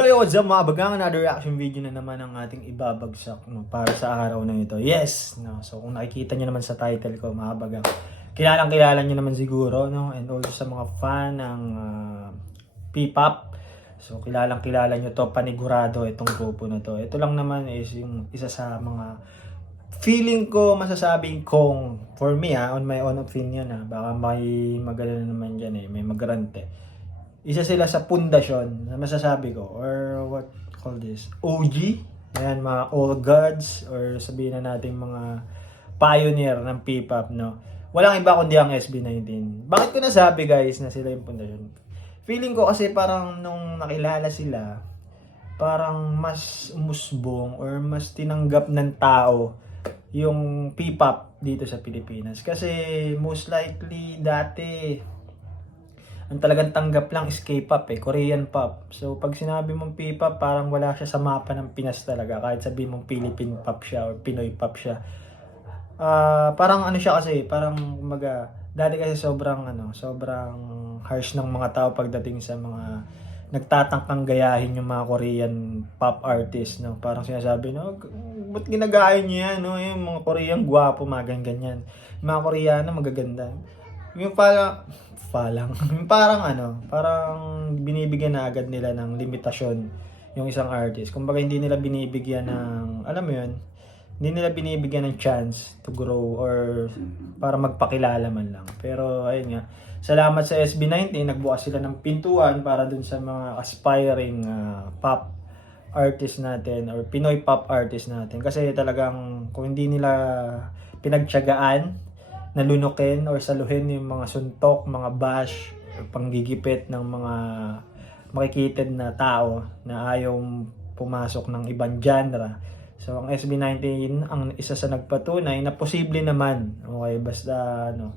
Hello, what's up mga bagang? Another reaction video na naman ang ating ibabagsak no, para sa araw na ito. Yes! No, so kung nakikita nyo naman sa title ko, mga bagang, kilalang kilala nyo naman siguro, no? And also sa mga fan ng ah, P-pop. So kilalang kilala nyo to, panigurado itong grupo na to. Ito lang naman is yung isa sa mga feeling ko masasabing kong for me ah, on my own opinion ah, baka may magano naman dyan eh, may magrante isa sila sa pundasyon masasabi ko or what call this OG ayan mga old gods or sabihin na natin mga pioneer ng P-pop no? Walang iba kundi ang SB19 bakit ko nasabi guys na sila yung pundasyon? Feeling ko kasi parang nung nakilala sila parang mas umusbong or mas tinanggap ng tao yung P-pop dito sa Pilipinas. Kasi most likely dati ang talagang tanggap lang is K-pop eh, Korean pop. So pag sinabi mong P-pop, parang wala siya sa mapa ng Pinas talaga. Kahit sabihin mong Philippine pop siya or Pinoy pop siya. Ah, parang ano siya kasi, parang kumaga, dati kasi sobrang ano, sobrang harsh ng mga tao pagdating sa mga nagtatangkang gayahin yung mga Korean pop artist, no? Parang sinasabi, no, ba't ginagaya yan, no? Yung mga Korean gwapo, mga ganyan. Mga Koreano magaganda. Yung parang, palang, yung parang ano, parang binibigyan na agad nila ng limitasyon yung isang artist. Kumbaga hindi nila binibigyan ng, alam mo yun, hindi nila binibigyan ng chance to grow or para magpakilala man lang. Pero ayun nga, salamat sa SB19, nagbukas sila ng pintuan para dun sa mga aspiring ah, pop artist natin or Pinoy pop artist natin. Kasi talagang kung hindi nila pinagtyagaan, nalunukin or saluhin yung mga suntok, mga bash, panggigipit ng mga makikitid na tao na ayaw pumasok ng ibang genre. So, ang SB19 ang isa sa nagpatunay na posible naman. Okay, basta ano,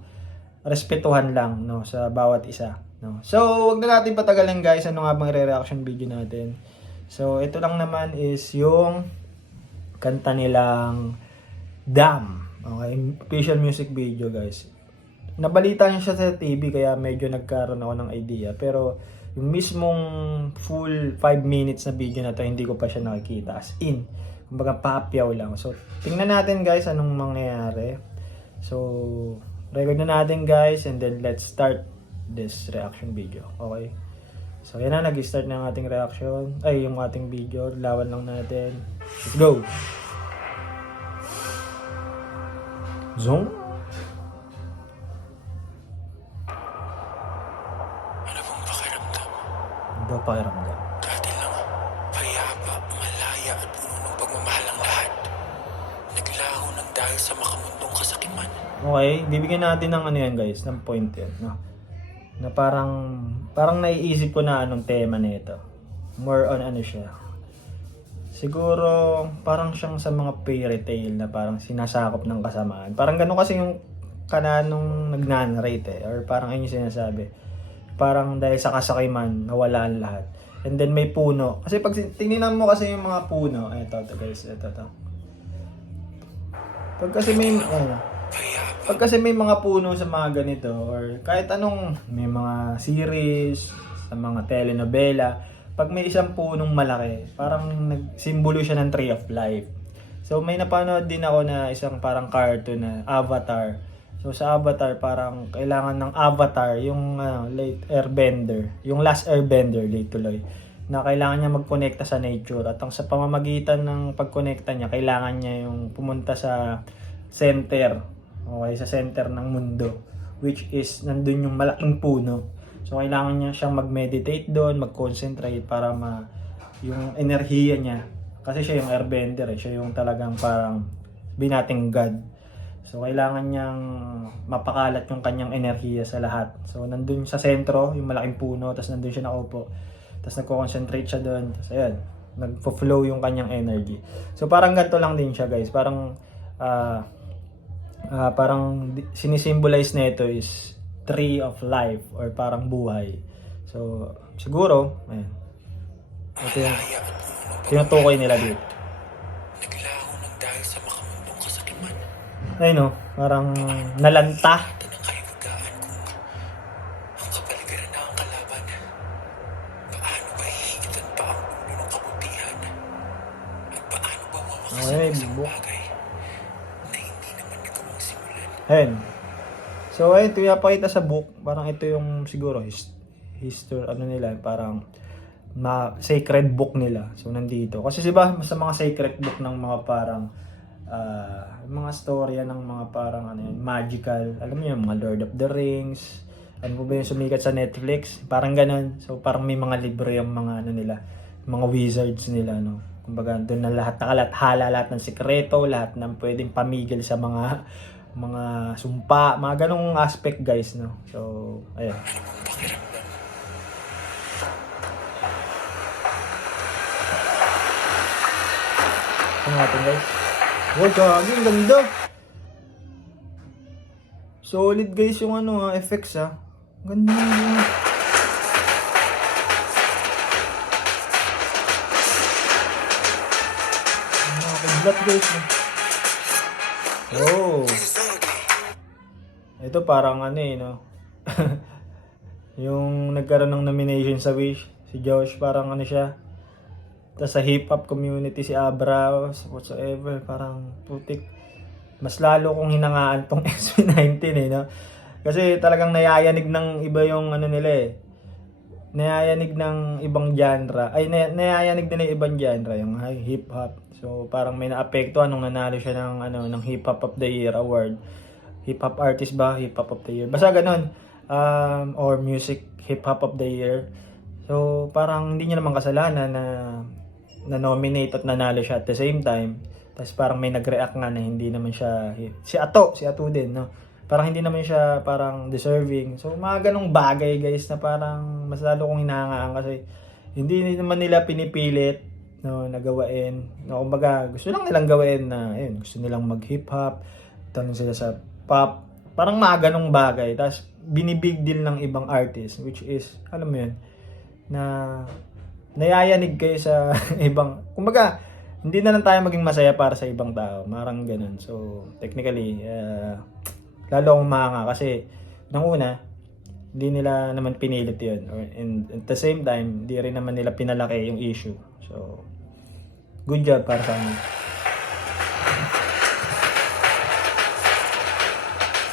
respetuhan lang no sa bawat isa, no. So, wag na natin patagalin guys, ano nga bang re-reaction video natin. So, ito lang naman is yung kanta nilang Dam. Okay, official music video guys. Nabalita niya siya sa TV kaya medyo nagkaroon ako ng idea. Pero yung mismong full 5 minutes na video na to hindi ko pa siya nakikita. As in kumbaga papyaw lang. So tingnan natin guys anong mangyayari. So record na natin guys and then let's start this reaction video okay? So yan na nag-start na ang ating reaction. Ay yung ating video. Lawan lang natin. Let's go Zoom? Ano bang pakiramdam? Ano daw pakiramdam? Dati lang, payapa, malaya at puno ng pagmamahal ang lahat. Naglaho ng dahil sa makamundong kasakiman. Okay, bibigyan natin ng ano yan guys, ng point yan, no? Na parang, parang naiisip ko na anong tema nito. More on ano siya. Siguro, parang siyang sa mga fairy tale na parang sinasakop ng kasamaan. Parang ganun kasi yung kananong nag-narrate eh. Or parang ayun yung sinasabi. Parang dahil sa kasakiman, nawala ang lahat. And then may puno. Kasi pag tingnan mo kasi yung mga puno, eto, eto guys, eto, eto. Pag kasi may, Payapa, pag kasi may mga puno sa mga ganito or kahit anong may mga series, sa mga telenovela, pag may isang punong malaki, parang nagsimbolo siya ng Tree of Life. So may napanood din ako na isang parang cartoon na Avatar. So sa Avatar parang kailangan ng Avatar yung ano, late airbender, yung last airbender late tuloy na kailangan niya magkonekta sa nature at ang sa pamamagitan ng pagkonekta niya kailangan niya yung pumunta sa center okay sa center ng mundo which is nandun yung malaking puno so kailangan niya siyang mag-meditate doon mag-concentrate para ma yung enerhiya niya. Kasi siya yung airbender eh. siya yung talagang parang binating god. So kailangan niyang mapakalat yung kanyang enerhiya sa lahat. So nandun sa sentro yung malaking puno tapos nandun siya nakaupo. Tapos nagko-concentrate siya doon. Tapos ayun nagfo-flow yung kanyang energy. So parang ganito lang din siya guys. Parang ah ah, parang sinisimbolize na ito is tree of life or parang buhay. So, siguro, ayan. Ito yung tinutukoy nila dito. Naglaho ng dahil sa makamundong kasakiman. Ayun o, parang nalanta. Ay, bubo. Ayun, So, ayun, pinapakita sa book, parang ito yung siguro, his, history, ano nila, parang na sacred book nila. So, nandito. Kasi diba, sa mga sacred book ng mga parang, ah, mga storya ng mga parang, ano yun, magical, alam yun, mga Lord of the Rings, ano po ba yung sumikat sa Netflix? Parang ganun. So, parang may mga libro yung mga, ano nila, mga wizards nila, no? Kumbaga, doon na lahat nakalathala, lahat ng sikreto, lahat ng pwedeng pamigil sa mga mga sumpa, mga ganong aspect guys, no? So, ayun. Ano natin guys? Wow, ang ganda! Solid guys yung ano ha, effects ha. Ang Ganda yun. Nakakaglat guys. Oh. Ito parang ano eh, no? yung nagkaroon ng nomination sa Wish, si Josh, parang ano siya. Tapos sa hip-hop community si Abra, whatsoever, parang putik. Mas lalo kong hinangaan tong SB19 eh, no? Kasi talagang nayayanig ng iba yung ano nila eh. Nayayanig ng ibang genre. Ay, nay- nayayanig din ng ibang genre, yung hi- hip-hop. So, parang may naapektuhan nung nanalo siya ng, ano, ng Hip-Hop of the Year award. Hip-Hop artist ba? Hip-Hop of the Year. Basta ganun. Um, or music hip-hop of the year. So, parang hindi niya naman kasalanan na na-nominate at nanalo siya at the same time. Tapos parang may nag-react nga na hindi naman siya, si Ato, si Ato din, no? Parang hindi naman siya parang deserving. So, mga ganong bagay guys na parang mas lalo kong hinahangaan kasi hindi naman nila pinipilit no, nagawain. No, kumbaga, gusto lang nilang gawin na, ayun, gusto nilang mag-hip-hop, tanong sila sa pop, parang mga ganong bagay. Tapos, binibig deal ng ibang artist, which is, alam mo yun, na nayayanig kayo sa ibang, kumbaga, hindi na lang tayo maging masaya para sa ibang tao. Marang ganun. So, technically, uh, lalo akong mahanga kasi, nang una, hindi nila naman pinilit yun. Or, and at the same time, hindi rin naman nila pinalaki yung issue. So, good job para sa amin.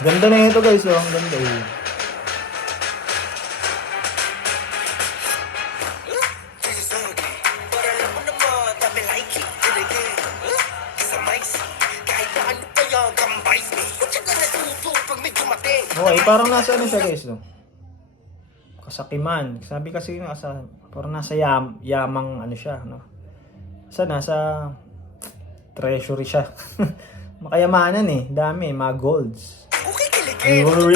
Ganda na ito guys, oh. Ang ganda. Dumating? Okay, parang nasa ano siya guys, no? Kasakiman. Sabi kasi nasa, parang nasa yam, yamang ano siya, no? Sa nasa treasury siya. Makayamanan eh. Dami, mga golds. Ang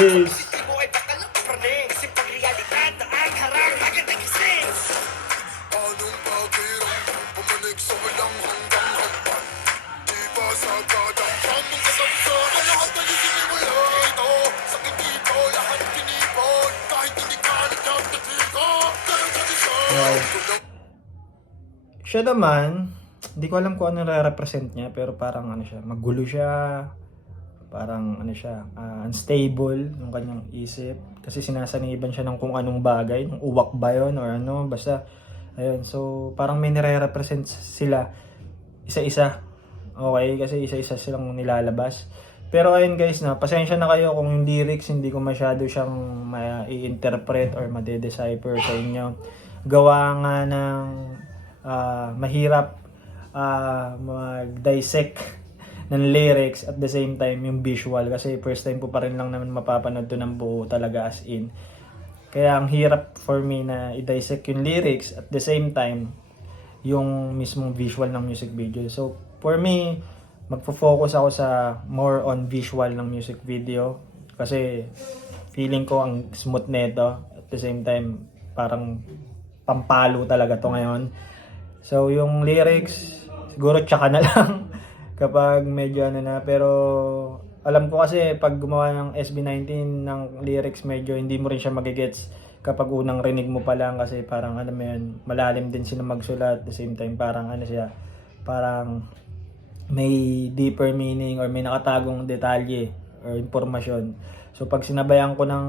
ba sagad ang kasi siya Wow. Siya naman, hindi ko alam kung ano re-represent niya, pero parang ano siya, magulo siya, parang ano siya, ah, unstable yung kanyang isip. Kasi sinasaniban siya ng kung anong bagay, ng uwak ba yun or ano, basta, ayun, so parang may nire-represent sila isa-isa. Okay, kasi isa-isa silang nilalabas. Pero ayun guys, na pasensya na kayo kung yung lyrics hindi ko masyado siyang ma-interpret or made-decipher sa inyo. Gawa nga ng ah, mahirap ah, mag-dissect ng lyrics at the same time yung visual kasi first time po pa rin lang naman mapapanood to ng buo talaga as in. Kaya ang hirap for me na i-dissect yung lyrics at the same time yung mismong visual ng music video. So, for me, magfo-focus ako sa more on visual ng music video kasi feeling ko ang smooth nito at the same time parang pampalo talaga to ngayon. So, yung lyrics, siguro tsaka na lang kapag medyo ano na. Pero, alam ko kasi pag gumawa ng SB19 ng lyrics, medyo hindi mo rin siya magigets kapag unang rinig mo pa lang kasi parang ano mo yun, malalim din sila magsulat at the same time parang ano siya, parang may deeper meaning or may nakatagong detalye or impormasyon. So pag sinabayan ko ng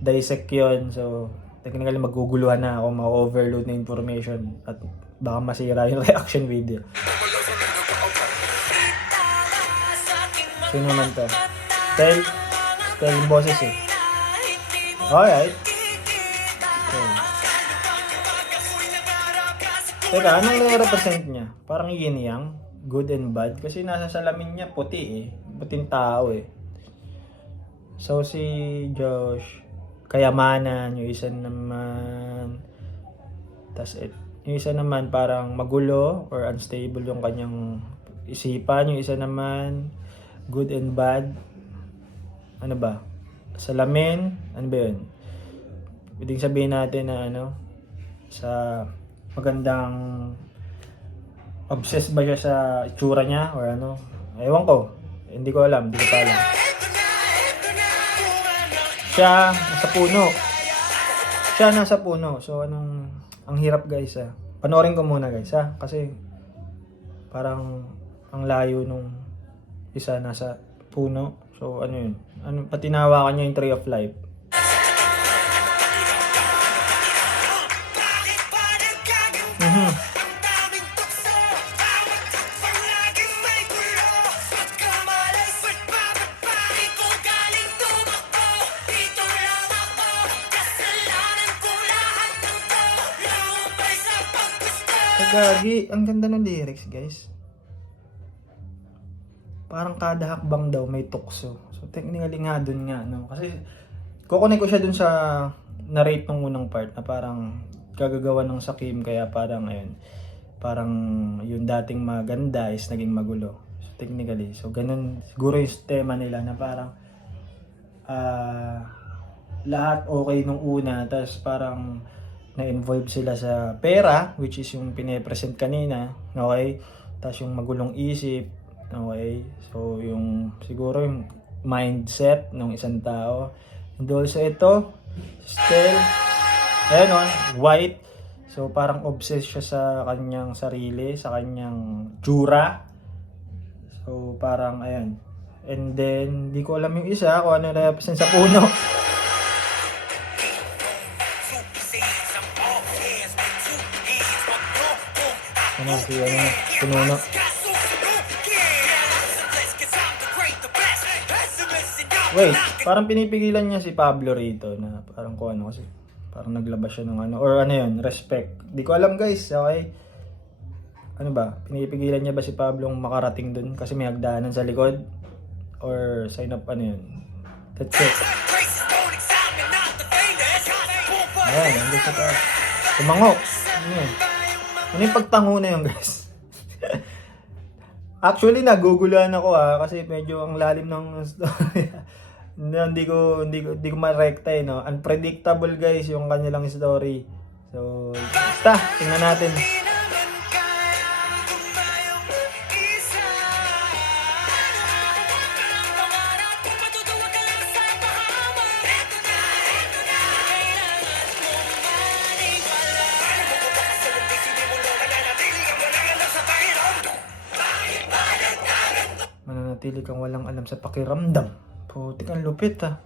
dissect yun, so technically maguguluhan na ako, ma-overload na information at baka masira yung reaction video. Sino naman to? Stel? Stel yung boses eh. Alright. Okay. Teka, anong nire-represent niya? Parang yin yang, good and bad. Kasi nasa salamin niya puti eh. Puting tao eh. So si Josh, kayamanan, yung isa naman, tas it, yung isa naman parang magulo or unstable yung kanyang isipan, yung isa naman good and bad. Ano ba? Salamin, ano ba yun? Pwedeng sabihin natin na ano, sa magandang obsessed ba siya sa itsura niya or ano? Ewan ko. Hindi ko alam, hindi ko pa alam. Siya nasa puno. Siya nasa puno. So anong ang hirap guys ah. Panoorin ko muna guys ah kasi parang ang layo nung isa nasa puno. So ano yun? Ano patinawakan niya yung tree of life. Mhm. Paggusto Kagagi, ang ganda ng lyrics, guys. Parang kada hakbang daw may tukso. So technically nga dun nga, no? Kasi kukunin ko siya dun sa narrate ng unang part na parang gagagawa ng sakim kaya parang ayun parang yung dating maganda is naging magulo. So, technically. So ganun siguro yung tema nila na parang ah lahat okay nung una tapos parang na-involve sila sa pera which is yung pine-present kanina okay tapos yung magulong isip okay so yung siguro yung mindset ng isang tao. And also ito still ayan o white. So parang obsessed siya sa kanyang sarili sa kanyang tsura. So parang ayan and then di ko alam yung isa kung ano represent sa puno. Ano si ano pinuno Wait, parang pinipigilan niya si Pablo rito na parang kung ano kasi parang naglabas siya ng ano or ano yun, respect. Di ko alam guys, okay? Ano ba? Pinipigilan niya ba si Pablo makarating dun kasi may hagdanan sa likod? Or sign up ano yun? That's it. Ayan, nandun sa taas. Tumangok. Ano yun? Ano yung pagtango na yun guys? Actually, naguguluhan ako ah kasi medyo ang lalim ng story. hindi, hindi ko hindi ko hindi ko ma-recta eh, no. Unpredictable guys yung kanilang story. So, basta tingnan natin. Mananatili kang walang alam sa pakiramdam. Putik ang lupit ah.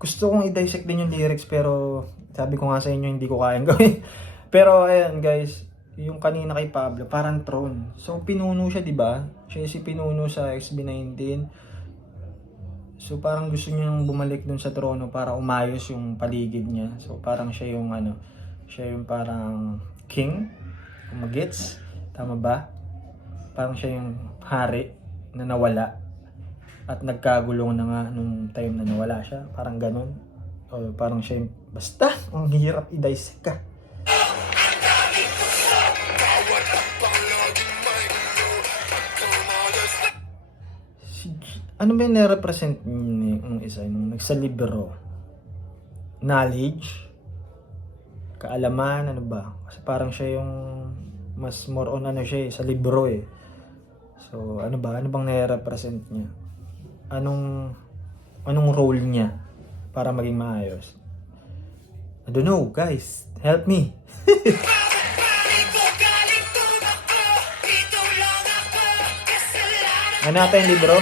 Gusto kong i-dissect din yung lyrics pero sabi ko nga sa inyo hindi ko kayang gawin. pero ayan guys, yung kanina kay Pablo, parang throne. So pinuno siya, 'di ba? Siya si pinuno sa XB19. So parang gusto niya nang bumalik dun sa trono para umayos yung paligid niya. So parang siya yung ano, siya yung parang king, kung magets. Tama ba? Parang siya yung hari na nawala at nagkagulong na nga nung time na nawala siya. Parang ganun. O parang siya yung, basta, ang hirap i-dissect ka. Ano ba yung nare-represent ni yung isa? Yung nagsalibro? Knowledge? Kaalaman? Ano ba? Kasi parang siya yung mas more on ano siya eh, sa libro eh. So, ano ba? Ano bang nare-represent niya? Anong anong role niya para maging maayos? I don't know, guys. Help me. Ano natin yung libro?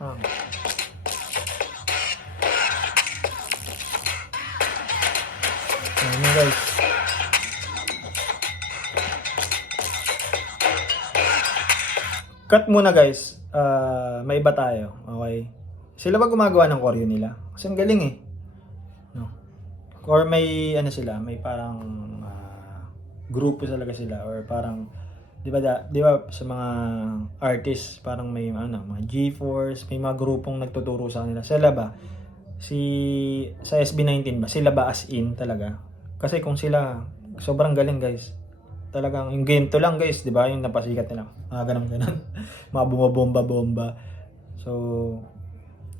Ah. Ano guys? Cut muna guys. Ah, may iba tayo. Okay? Sila ba gumagawa ng choreo nila? Kasi ang galing eh. No. Or may ano sila, may parang ah, grupo talaga sila or parang 'di ba 'di ba sa mga artists parang may ano, mga G-Force, may mga grupong nagtuturo sa kanila. Sila ba si sa SB19 ba? Sila ba as in talaga? Kasi kung sila sobrang galing guys. Talagang yung gento lang guys, 'di ba? Yung napasikat nila. Ah, ganun ganun. mga bumabomba-bomba. So,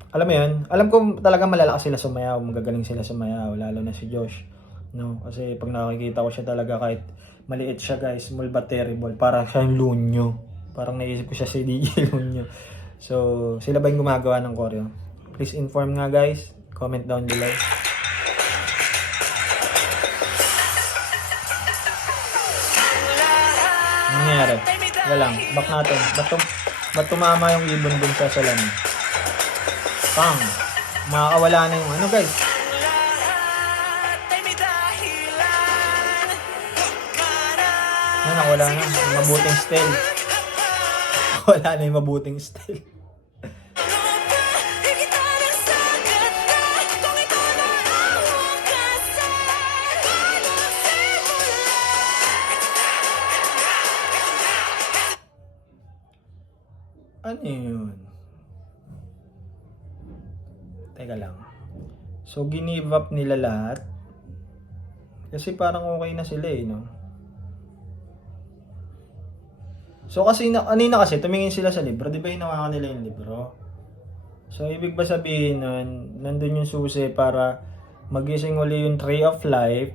alam mo yun, alam ko talaga malalakas sila sumayaw, magagaling sila sumayaw, lalo na si Josh. No, kasi pag nakikita ko siya talaga kahit maliit siya guys, but terrible, para siyang lunyo. Parang naisip ko siya si DJ Lunyo. So, sila ba yung gumagawa ng choreo? Please inform nga guys, comment down below. Nangyari? Wala lang, back natin. Ba't, tum- ba't tumama yung ibon dun sa salamin? Pang! Makakawala na yung ano guys. Ano, nakawala na. Mabuting style. Wala na yung mabuting style. Ano yun? Teka lang. So, ginive up nila lahat. Kasi parang okay na sila eh, no? So, kasi, na, kanina kasi, tumingin sila sa libro. Di ba hinawakan nila yung libro? So, ibig ba sabihin nun, nandun yung susi para magising uli yung tree of life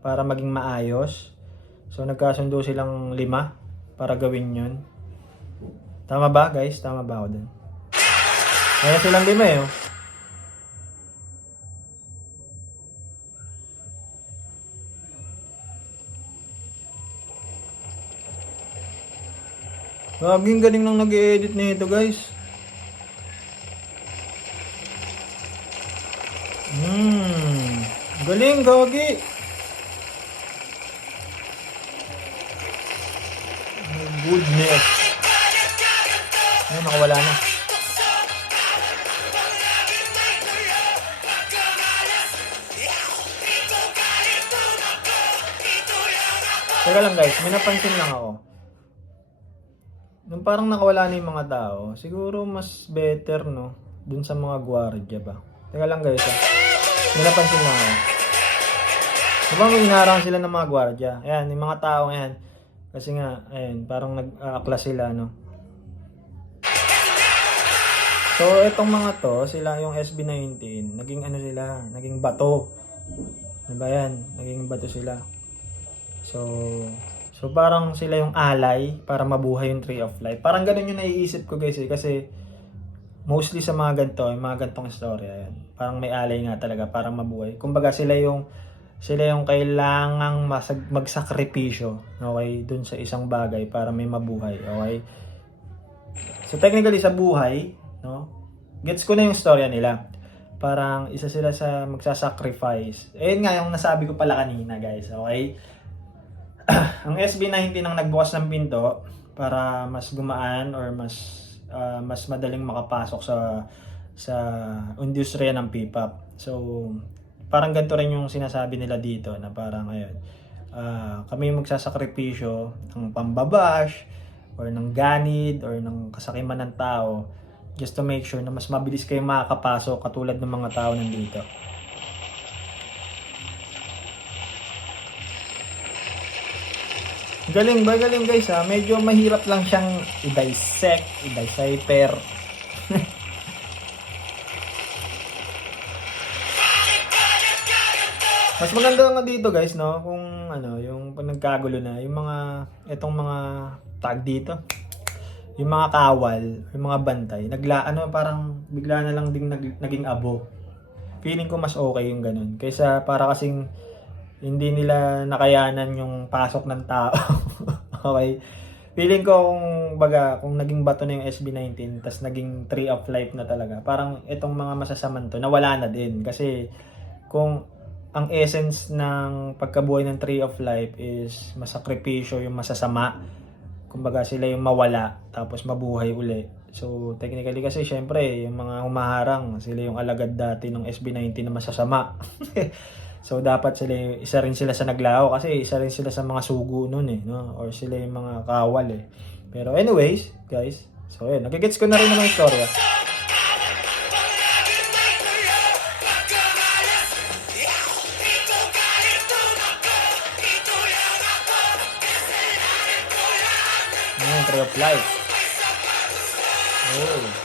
para maging maayos. So, nagkasundo silang lima para gawin yun. Tama ba, guys? Tama ba ako dun? Kaya silang lima eh. oh. Gaging galing nang nag-edit nito, guys. Hmm. Galing, gagi. My goodness. Ayun, nakawala na. Teka lang guys, may napansin lang ako. Nung parang nakawala na yung mga tao, siguro mas better, no? Dun sa mga gwardiya ba? Teka lang guys, ah. May napansin lang ako. Diba may inarang sila ng mga gwardiya? Ayan, yung mga tao ayan. Kasi nga, ayan, parang nag-aakla sila, no? So, itong mga to, sila yung SB19, naging ano sila, naging bato. Diba yan? Naging bato sila. So, so parang sila yung alay para mabuhay yung Tree of Life. Parang ganun yung naiisip ko guys eh, kasi mostly sa mga ganito, yung mga gantong istorya, yan, parang may alay nga talaga para mabuhay. Kumbaga sila yung sila yung kailangang masag, magsakripisyo, okay, dun sa isang bagay para may mabuhay, okay? So technically sa buhay, no? Gets ko na yung storya nila. Parang isa sila sa magsasacrifice. Ayun nga yung nasabi ko pala kanina, guys, okay? ang SB19 ang nagbukas ng pinto para mas gumaan or mas ah, mas madaling makapasok sa sa industriya ng P-pop. So, parang ganito rin yung sinasabi nila dito na parang ayun, ah, kami magsasakripisyo ng pambabash or ng ganid or ng kasakiman ng tao just to make sure na mas mabilis kayo makakapasok katulad ng mga tao nandito. Galing ba? Galing guys ha. Medyo mahirap lang siyang i-dissect, i-decipher. Mas maganda nga dito guys, no? Kung ano, yung nagkagulo na, yung mga, itong mga tag dito, yung mga kawal, yung mga bantay, nagla, ano, parang bigla na lang ding nag, naging abo. Feeling ko mas okay yung ganun. Kaysa para kasing hindi nila nakayanan yung pasok ng tao. okay. Feeling ko kung baga, kung naging bato na yung SB19, tas naging tree of life na talaga, parang itong mga masasaman to, nawala na din. Kasi kung ang essence ng pagkabuhay ng tree of life is masakripisyo yung masasama, kumbaga sila yung mawala tapos mabuhay uli. So technically kasi syempre yung mga humaharang sila yung alagad dati ng SB19 na masasama. so dapat sila isa rin sila sa naglaho kasi isa rin sila sa mga sugo noon eh no or sila yung mga kawal eh. Pero anyways, guys, so yun, nagigets ko na rin naman istorya. Tree of Life. Oh.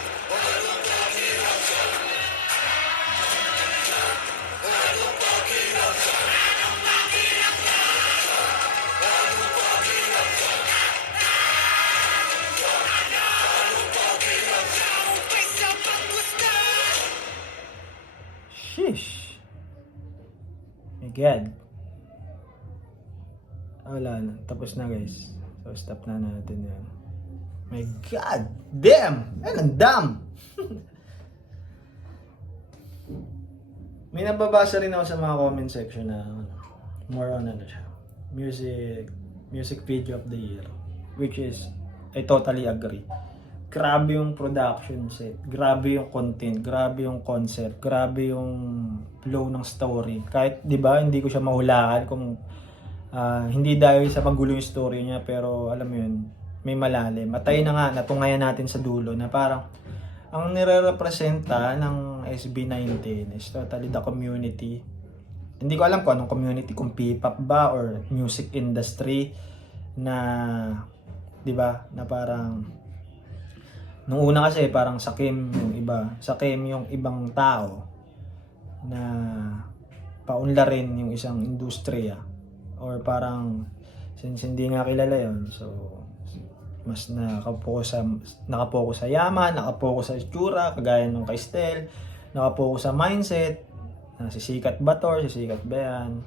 Ah, Wala na. Tapos na guys. So stop na natin yan. My God! Damn! Ay, ang dam! May nababasa rin ako sa mga comment section na ano, more on ano siya. Music, music video of the year. Which is, I totally agree. Grabe yung production set, grabe yung content, grabe yung concept, grabe yung flow ng story. Kahit, di ba, hindi ko siya mahulaan kung ah, hindi dahil sa magulo story niya, pero alam mo yun, may malalim. At ayun na nga, natungayan natin sa dulo na parang ang nire-representa ng SB19 is totally the community. Hindi ko alam kung anong community, kung P-pop ba or music industry na, di ba, na parang Nung una kasi parang sakim yung iba, sakim yung ibang tao na paunlarin yung isang industriya or parang since hindi nga kilala yon so mas nakapokus sa nakapokus sa yaman, nakapokus sa itsura, kagaya nung kay Stel, nakapokus sa mindset, na sisikat ba to sisikat ba yan.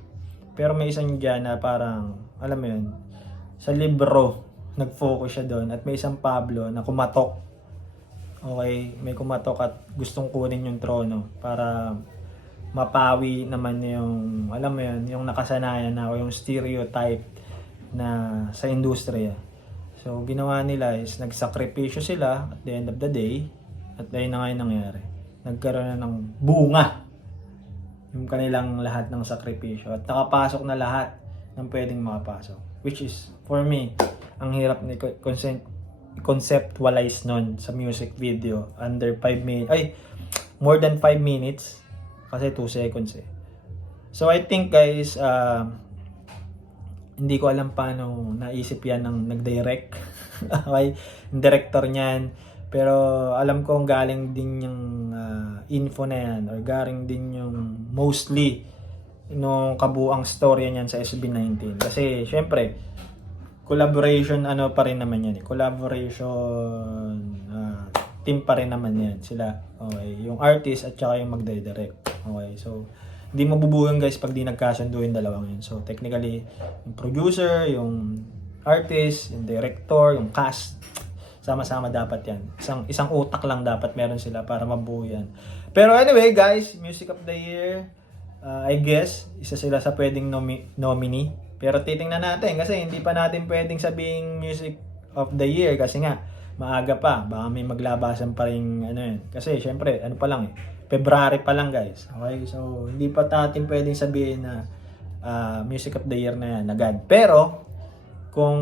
Pero may isang dyan na parang, alam mo yun, sa libro, nag-focus siya doon at may isang Pablo na kumatok okay, may kumatok at gustong kunin yung trono para mapawi naman yung, alam mo yun, yung nakasanayan na o yung stereotype na sa industriya. So, ginawa nila is nagsakripisyo sila at the end of the day at ayun na nga yung nangyari. Nagkaroon na ng bunga yung kanilang lahat ng sakripisyo at nakapasok na lahat ng pwedeng makapasok. Which is, for me, ang hirap ni consent conceptualize nun sa music video under 5 minutes ay more than 5 minutes kasi 2 seconds eh. So I think guys uh, hindi ko alam paano naisip yan ng nag-direct. Okay? Director niyan. Pero alam ko galing din yung uh, info na yan or galing din yung mostly nung kabuang storya niyan sa SB19 kasi syempre collaboration ano pa rin naman yan eh. Collaboration ah, team pa rin naman yan sila. Okay, yung artist at saka yung magdidirect. Okay, so hindi mabubuhay guys pag di nagkasundo yung dalawang yun. So technically, yung producer, yung artist, yung director, yung cast, sama-sama dapat yan. Isang isang utak lang dapat meron sila para mabuo yan. Pero anyway guys, Music of the Year, uh, I guess, isa sila sa pwedeng nomi- nominee. Pero titingnan natin kasi hindi pa natin pwedeng sabing Music of the Year kasi nga maaga pa. Baka may maglabasan pa rin ano yun. Kasi syempre, ano pa lang eh. February pa lang guys. Okay? So, hindi pa natin pwedeng sabihin na ah, Music of the Year na yan agad. Pero, kung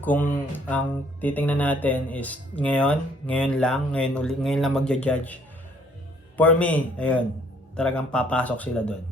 kung ang titingnan natin is ngayon, ngayon lang, ngayon uli, ngayon lang magja-judge. For me, ayun, talagang papasok sila doon.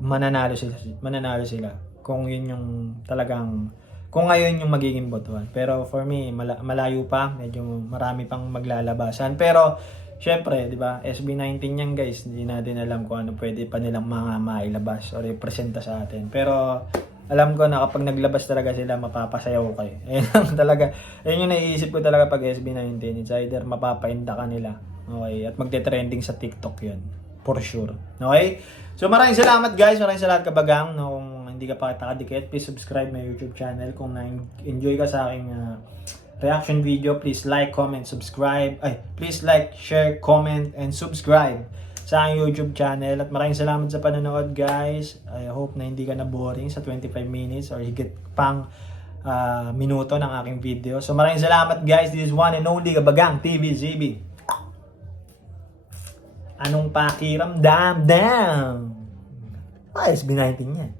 Mananalo sila, mananalo sila. Kung yun yung talagang kung ngayon yung magiging botohan. Pero for me, mala- malayo pa, medyo marami pang maglalabasan. Pero syempre, 'di ba? SB19 yan, guys. Hindi natin alam kung ano pwede pa nilang mga mailabas o representa sa atin. Pero alam ko na kapag naglabas talaga sila, mapapasayaw kayo. Ayun lang talaga. Ayun yung naiisip ko talaga pag SB19. It's either mapapainda ka nila. Okay? At magte-trending sa TikTok yun. For sure. Okay? So maraming salamat guys. Maraming salamat kabagang. No, kung hindi ka pa nakadikit, please subscribe my YouTube channel. Kung na-enjoy ka sa aking uh, reaction video, please like, comment, subscribe. Ay, please like, share, comment, and subscribe sa aking YouTube channel. At maraming salamat sa panonood guys. I hope na hindi ka na boring sa 25 minutes or higit pang ah, minuto ng aking video. So maraming salamat guys. This is one and only Kabagang TV ZB. Anong pakiramdam? Damn! Ah, SB19 yan.